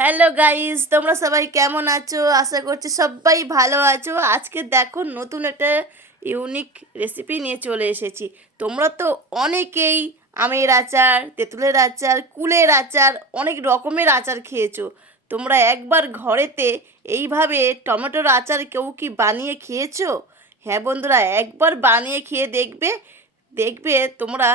Hello guys তোমরা সবাই কেমন আছো? আশা করছি সবাই ভালো আছো। আজকে দেখো, নতুন একটা ইউনিক রেসিপি নিয়ে চলে এসেছি। তোমরা তো অনেকেই আমের আচার, তেঁতুলের আচার, কুলের আচার, অনেক রকমের আচার খেয়েছো। তোমরা একবার ঘরেতে এইভাবে টমেটোর আচার কেউ কি বানিয়ে খেয়েছো? হ্যাঁ বন্ধুরা, একবার বানিয়ে খেয়ে দেখবে দেখবে তোমরা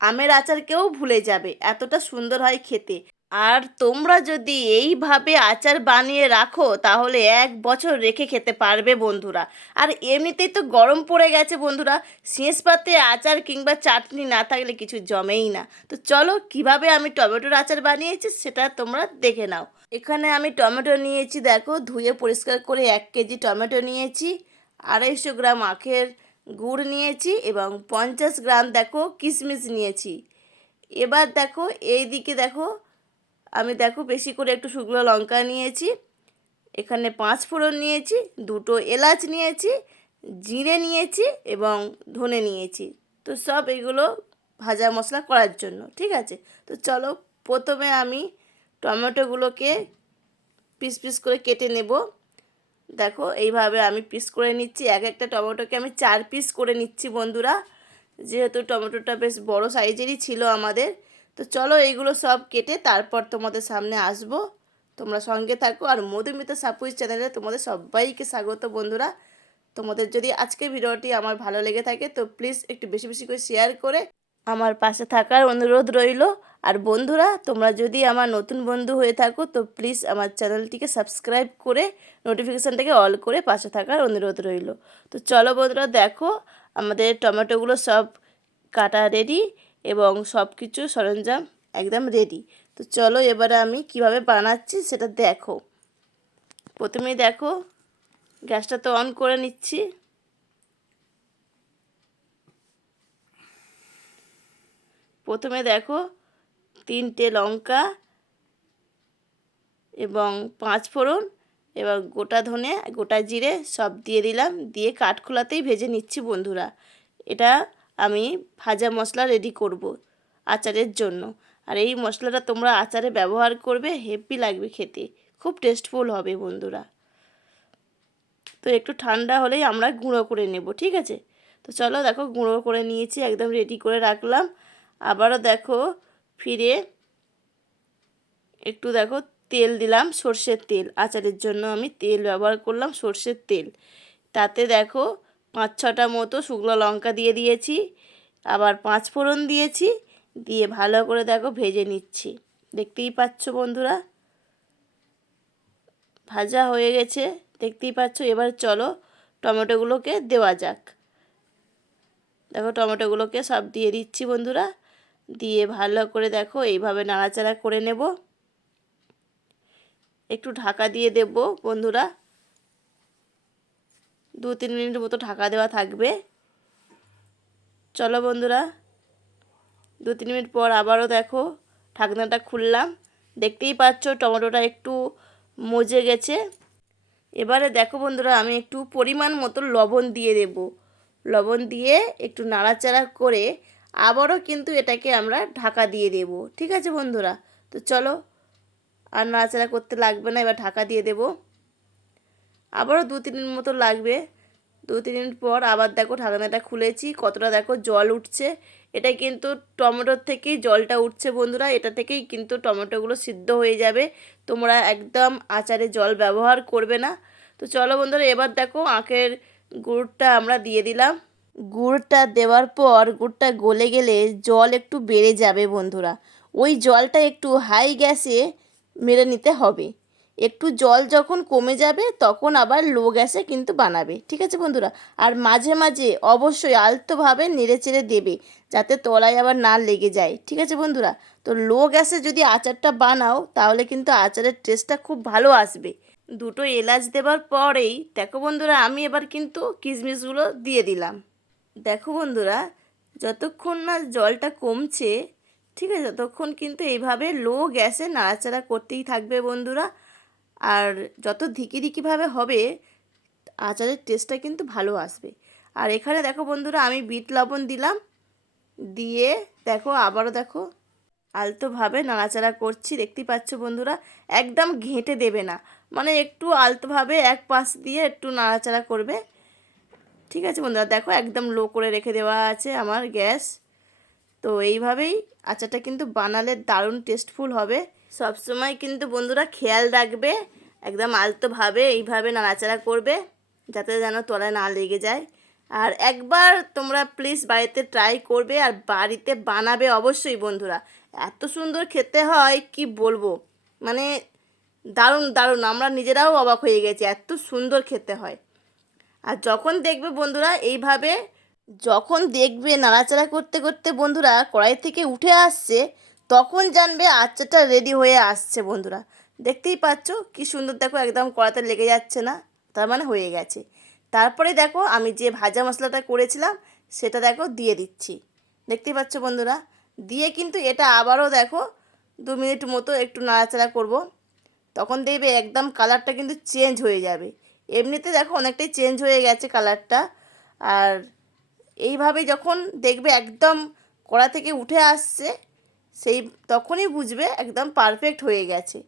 আমের আচার কেউ ভুলে যাবে। এতটা সুন্দর হয় খেতে। আর তোমরা যদি এইভাবে আচার বানিয়ে রাখো, তাহলে এক বছর রেখে খেতে পারবে বন্ধুরা। আর এমনিতেই তো গরম পড়ে গেছে বন্ধুরা, শেষ পাতে আচার কিংবা চাটনি না থাকলে কিছু জমেই না। তো চলো, কীভাবে আমি টমেটোর আচার বানিয়েছি সেটা তোমরা দেখে নাও। এখানে আমি টমেটো নিয়েছি, দেখো, ধুয়ে পরিষ্কার করে এক কেজি টমেটো নিয়েছি, আড়াইশো গ্রাম আখের গুড় নিয়েছি এবং পঞ্চাশ গ্রাম, দেখো, কিশমিশ নিয়েছি। এবার দেখো এই দিকে দেখো আমি দেখো বেশি করে একটু শুকনো লঙ্কা নিয়েছি, এখানে পাঁচ ফোড়ন নিয়েছি, দুটো এলাচ নিয়েছি, জিরে নিয়েছি এবং ধনে নিয়েছি। তো সব এগুলো ভাজা মশলা করার জন্য, ঠিক আছে? তো চলো প্রথমে আমি টমেটোগুলোকে পিস পিস করে কেটে নেব। দেখো এইভাবে আমি পিস করে নিচ্ছি, এক একটা টমেটোকে আমি চার পিস করে নিচ্ছি বন্ধুরা। যেহেতু টমেটোটা বেশ বড় সাইজেরই ছিল আমাদের তো চলো এইগুলো সব কেটে তারপর তোমাদের সামনে আসব। তোমরা সঙ্গে থাকো আর মধুমিতা সাপুই চ্যানেলে তোমাদের সবাইকে স্বাগত বন্ধুরা। তোমাদের যদি আজকের ভিডিওটি আমার ভালো লেগে থাকে তো প্লিজ একটু বেশি বেশি করে শেয়ার করে আমার পাশে থাকার অনুরোধ রইল। আর বন্ধুরা, তোমরা যদি আমার নতুন বন্ধু হয়ে থাকো তো প্লিজ আমার চ্যানেলটিকে সাবস্ক্রাইব করে নোটিফিকেশানটাকে অল করে পাশে থাকার অনুরোধ রইল। তো চলো বন্ধুরা, দেখো আমাদের টমেটোগুলো সব কাটা রেডি এবং সব কিছু সরঞ্জাম একদম রেডি তো চলো এবারে আমি কীভাবে বানাচ্ছি সেটা দেখো। প্রথমে দেখো, গ্যাসটা তো অন করে নিচ্ছি। প্রথমে দেখো, তিনটে লঙ্কা এবং পাঁচ ফোড়ন, এবার গোটা ধনে, গোটা জিরে সব দিয়ে দিলাম। দিয়ে কাঠখোলাতেই ভেজে নিচ্ছি বন্ধুরা। এটা আমি ভাজা মশলা রেডি করব আচারের জন্য। আর এই মশলাটা তোমরা আচারে ব্যবহার করবে হেভি লাগবে খেতে। খুব টেস্টফুল হবে বন্ধুরা। তো একটু ঠান্ডা হলেই আমরা গুঁড়ো করে নেব, ঠিক আছে? তো চলো দেখো, গুঁড়ো করে নিয়েছি, একদম রেডি করে রাখলাম। আবারও দেখো, ফিরে একটু দেখো, তেল দিলাম সর্ষের তেল। আচারের জন্য আমি তেল ব্যবহার করলাম সর্ষের তেল। তাতে দেখো পাঁচ ছটা মতো শুকনো লঙ্কা দিয়ে দিয়েছি, আবার পাঁচ ফোড়ন দিয়েছি, দিয়ে ভালো করে দেখো ভেজে নিচ্ছি। দেখতেই পাচ্ছ বন্ধুরা? ভাজা হয়ে গেছে, দেখতেই পাচ্ছ? এবার চলো টমেটোগুলোকে দেওয়া যাক। দেখো টমেটোগুলোকে সব দিয়ে দিচ্ছি বন্ধুরা, দিয়ে ভালো করে দেখো এইভাবে নাড়াচাড়া করে নেব। একটু ঢাকা দিয়ে দেব বন্ধুরা। দু তিন মিনিট মতো ঢাকা দেওয়া থাকবে। চলো বন্ধুরা, দু তিন মিনিট পর আবারও দেখো, ঢাকনাটা খুললাম। দেখতেই পাচ্ছ টমেটোটা একটু মজে গেছে। এবারে দেখো বন্ধুরা, আমি একটু পরিমাণ মতো লবণ দিয়ে দেব। লবণ দিয়ে একটু নাড়াচাড়া করে আবারও কিন্তু এটাকে আমরা ঢাকা দিয়ে দেব। ঠিক আছে বন্ধুরা? তো চলো, আর নাড়াচাড়া করতে লাগবে না, এবার ঢাকা দিয়ে দেব। আবারও দু, তিন দিন মতো লাগবে। দু, তিন দিন পর আবার দেখো ঢাকনাটা খুলেছি, কতটা দেখো জল উঠছে। এটা কিন্তু টমেটোর থেকেই জলটা উঠছে বন্ধুরা, এটা থেকেই কিন্তু টমেটোগুলো সিদ্ধ হয়ে যাবে। তোমরা একদম আচারে জল ব্যবহার করবে না। তো চলো বন্ধুরা, এবার দেখো আখের গুড়টা আমরা দিয়ে দিলাম। গুড়টা দেওয়ার পর গুড়টা গলে গেলে জল একটু বেড়ে যাবে বন্ধুরা। ওই জলটা একটু হাই গ্যাসে মেরে নিতে হবে। একটু জল যখন কমে যাবে, তখন আবার লো গ্যাসে কিন্তু বানাবে। ঠিক আছে বন্ধুরা? আর মাঝে মাঝে অবশ্যই আলতোভাবে নেড়ে চেড়ে দেবে, যাতে তলায় আবার না লেগে যায়। ঠিক আছে বন্ধুরা? তো লো গ্যাসে যদি আচারটা বানাও, তাহলে কিন্তু আচারের টেস্টটা খুব ভালো আসবে। দুটো এলাচ দেবার পরেই, দেখো বন্ধুরা, আমি এবার কিন্তু কিশমিশগুলো দিয়ে দিলাম। দেখো বন্ধুরা, যতক্ষণ না জলটা কমছে, ঠিক আছে, ততক্ষণ কিন্তু এইভাবে লো গ্যাসে নাড়াচাড়া করতেই থাকবে বন্ধুরা। আর যত ধিকি ধিকিভাবে হবে, আচারের টেস্টটা কিন্তু ভালো আসবে। আর এখানে দেখো বন্ধুরা, আমি বিট লবণ দিলাম, দিয়ে দেখো, আবারও দেখো, আলতোভাবে নাড়াচাড়া করছি। দেখতেই পাচ্ছ বন্ধুরা, একদম ঘেঁটে দেবে না। মানে একটু আলতোভাবে এক পাশ দিয়ে একটু নাড়াচাড়া করবে। ঠিক আছে বন্ধুরা, দেখো একদম লো করে রেখে দেওয়া আছে আমার গ্যাস। তো এইভাবেই আচারটা কিন্তু বানালে দারুণ টেস্টফুল হবে। সবসময় কিন্তু বন্ধুরা খেয়াল রাখবে, একদম আলতোভাবে, এইভাবে নাড়াচাড়া করবে, যাতে যেন তলায় না লেগে যায়। আর একবার তোমরা প্লিজ বাড়িতে ট্রাই করবে আর বাড়িতে বানাবে অবশ্যই বন্ধুরা। এত সুন্দর খেতে হয়, কি বলব? মানে দারুণ দারুণ। আমরা নিজেরাও অবাক হয়ে গেছি, এত সুন্দর খেতে হয়। আর যখন দেখবে বন্ধুরা এইভাবে, যখন দেখবে নাড়াচাড়া করতে করতে বন্ধুরা কড়াই থেকে উঠে আসছে তখন জানবে আচারটা রেডি হয়ে আসছে বন্ধুরা। দেখতেই পাচ্ছ কি সুন্দর দেখো, একদম কড়াতে লেগে যাচ্ছে না, তার মানে হয়ে গেছে। তারপরে দেখো আমি যে ভাজা মশলাটা করেছিলাম, সেটা দেখো দিয়ে দিচ্ছি। দেখতেই পাচ্ছ বন্ধুরা, দিয়ে কিন্তু এটা আবারও দেখো দু মিনিট মতো একটু নাড়াচাড়া করব। তখন দেখবে একদম কালারটা কিন্তু চেঞ্জ হয়ে যাবে। এমনিতে দেখো অনেকটাই চেঞ্জ হয়ে গেছে কালারটা আর এইভাবে যখন দেখবে একদম কড়া থেকে উঠে আসছে সেই তখনই বুঝবে একদম পারফেক্ট হয়ে গেছে।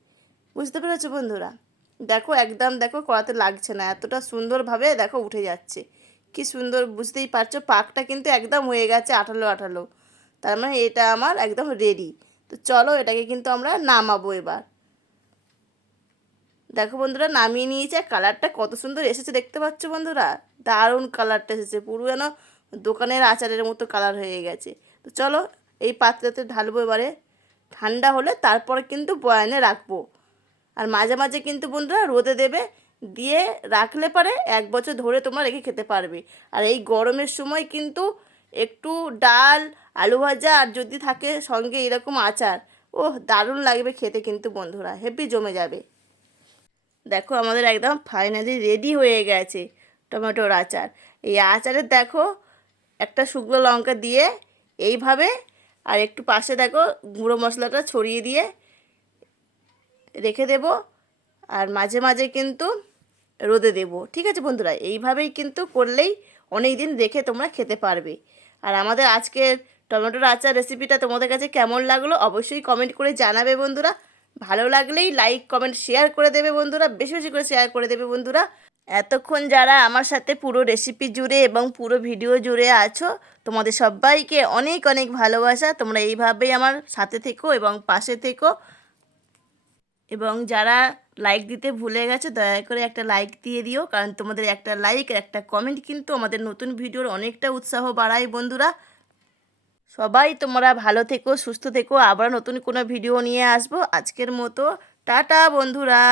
বুঝতে পেরেছ বন্ধুরা? দেখো একদম দেখো কড়াতে লাগছে না, এতটা সুন্দরভাবে দেখো উঠে যাচ্ছে। কি সুন্দর বুঝতেই পারছ, পাকটা কিন্তু একদম হয়ে গেছে আঠালো আঠালো। তার মানে এটা আমার একদম রেডি তো চলো এটাকে কিন্তু আমরা নামাবো এবার। দেখো বন্ধুরা, নামিয়ে নিয়েছে কালারটা কত সুন্দর এসেছে দেখতে পাচ্ছ বন্ধুরা? দারুণ কালারটা এসেছে, পুরো যেন দোকানের আচারের মতো কালার হয়ে গেছে। তো চলো এই পাত্রতে ঢালবো এবারে। ঠান্ডা হলে তারপরে কিন্তু বয়ানে রাখব। আর মাঝে মাঝে কিন্তু বন্ধুরা রোদে দেবে, দিয়ে রাখলে পারে এক বছর ধরে তোমরা রেখে খেতে পারবে। আর এই গরমের সময় কিন্তু একটু ডাল, আলু ভাজা আর যদি থাকে সঙ্গে এরকম আচার ও দারুণ লাগবে খেতে কিন্তু বন্ধুরা হেভি জমে যাবে। দেখো আমাদের একদম ফাইনালি রেডি হয়ে গেছে টমেটোর আচার। এই আচারের দেখো একটা শুকনো লঙ্কা দিয়ে এইভাবে আর একটু পাশে দেখো গুঁড়ো মশলাটা ছড়িয়ে দিয়ে রেখে দেব, আর মাঝে মাঝে কিন্তু রোদে দেব। ঠিক আছে বন্ধুরা, এইভাবেই কিন্তু করলেই অনেক দিন রেখে তোমরা খেতে পারবে। আর আমাদের আজকের টমেটোর আচার রেসিপিটা তোমাদের কাছে কেমন লাগল অবশ্যই কমেন্ট করে জানাবে বন্ধুরা। ভালো লাগলেই লাইক কমেন্ট শেয়ার করে দেবে বন্ধুরা, বেশি বেশি করে শেয়ার করে দেবে বন্ধুরা। এতক্ষণ যারা আমার সাথে পুরো রেসিপি জুড়ে এবং পুরো ভিডিও জুড়ে আছো, তোমাদের সবাইকে অনেক অনেক ভালোবাসা। তোমরা এইভাবেই আমার সাথে থেকো এবং পাশে থেকো। এবং যারা লাইক দিতে ভুলে গেছে, দয়া করে একটা লাইক দিয়ে দিও। কারণ তোমাদের একটা লাইক একটা কমেন্ট কিন্তু আমাদের নতুন ভিডিওর অনেকটা উৎসাহ বাড়ায় বন্ধুরা। সবাই তোমরা ভালো থেকো, সুস্থ থেকো। আবার নতুন কোনো ভিডিও নিয়ে আসব। আজকের মতো, টাটা বন্ধুরা।